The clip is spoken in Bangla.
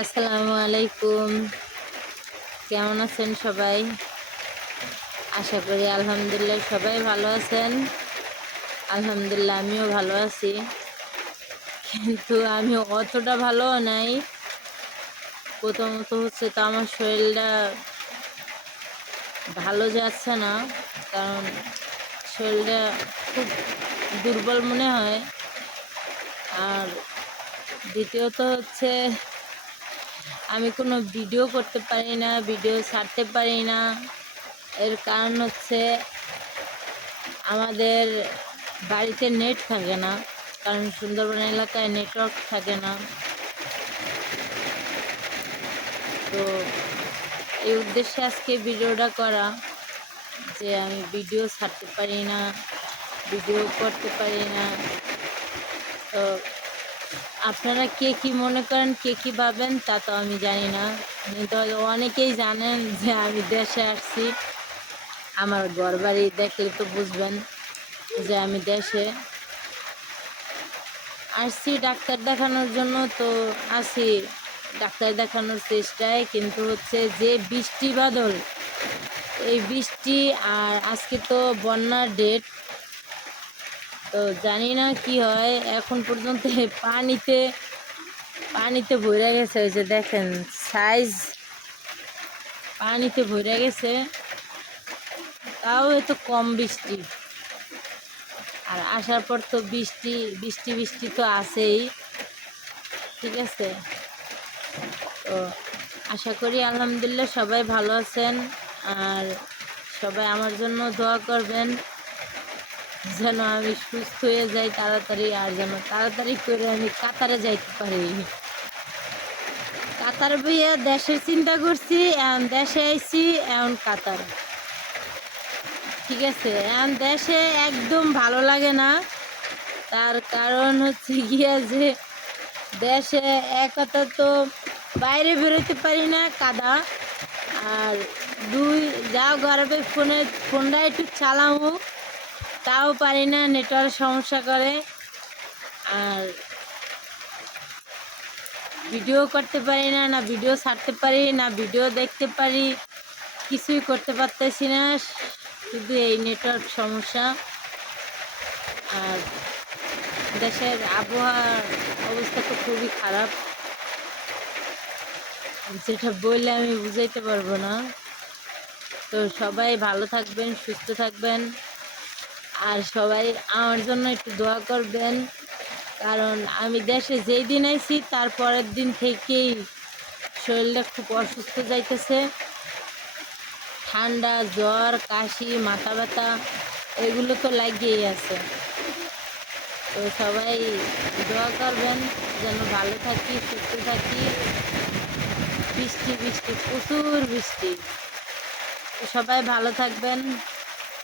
আসসালামু আলাইকুম। কেমন আছেন সবাই? আশা করি আলহামদুলিল্লাহ সবাই ভালো আছেন। আলহামদুলিল্লাহ আমিও ভালো আছি। কিন্তু আমি অতটা ভালো নাই। প্রথমত হচ্ছে তো আমার শরীরটা ভালো যাচ্ছে না, কারণ শরীরটা খুব দুর্বল মনে হয়। আর দ্বিতীয়ত হচ্ছে আমি কোনো ভিডিও করতে পারি না, ভিডিও ছাড়তে পারি না। এর কারণ হচ্ছে আমাদের বাড়িতে নেট থাকে না, কারণ সুন্দরবন এলাকায় নেটওয়ার্ক থাকে না। তো এই উদ্দেশ্যে আজকে ভিডিওটা করা, যে আমি ভিডিও ছাড়তে পারি না, ভিডিও করতে পারি না। তো আপনারা কে কি মনে করেন, কে কি ভাবেন, তা তো আমি জানি না। কিন্তু অনেকেই জানেন যে আমি দেশে আসছি। আমার ঘর বাড়ি দেখলে তো বুঝবেন যে আমি দেশে আসছি ডাক্তার দেখানোর জন্য, তো আসি ডাক্তার দেখানোর চেষ্টায়। কিন্তু হচ্ছে যে বৃষ্টি বাদল, এই বৃষ্টি আর আজকে তো বন্যার ডেট তো জানি না কি হয়, এখন পর্যন্ত পানিতে পানিতে ভরে গেছে, ওই যে দেখেন সাইজ পানিতে ভরে গেছে, তাও এত কম বৃষ্টি। আর আসার পর তো বৃষ্টি বৃষ্টি বৃষ্টি তো আছেই, ঠিক আছে? তো আশা করি আলহামদুলিল্লাহ সবাই ভালো আছেন, আর সবাই আমার জন্য দোয়া করবেন। যেন আমি সুস্থ হয়ে যাই তাড়াতাড়ি আর যেন তাড়াতাড়ি করে আমি কাতারে যাইতে পারি। কাতার বইয়ে দেশের চিন্তা করছি, এখন দেশে আইছি, এখন কাতার। ঠিক আছে, এখন দেশে একদম ভালো লাগে না। তার কারণ হচ্ছে গিয়া যে দেশে এক কথা তো বাইরে বেরোতে পারি না, কাদা। আর দুই, যাও ঘরে ফোনে, ফোনটা একটু চালামো তাও পারি না, নেটওয়ার্ক সমস্যা করে। আর ভিডিও করতে পারি না না ভিডিও ছাড়তে পারি, না ভিডিও দেখতে পারি। কিছুই করতে পারতেছি না, শুধু এই নেটওয়ার্ক সমস্যা। আর দেশের আবহাওয়ার অবস্থা তো খুবই খারাপ। যেটা বললে আমি বুঝাইতে পারব না। তো সবাই ভালো থাকবেন, সুস্থ থাকবেন। আর সবাই আমার জন্য একটু দোয়া করবেন। কারণ আমি দেশে যেই দিন আইছি, তার পরের দিন থেকেই শরীরটা খুব অসুস্থ যাইতেছে। ঠান্ডা, জ্বর, কাশি, মাথা ব্যথা, এগুলো তো লাগিয়েই আছে। তো সবাই দোয়া করবেন, যেন ভালো থাকি, সুস্থ থাকি। বৃষ্টি বৃষ্টি, প্রচুর বৃষ্টি। সবাই ভালো থাকবেন।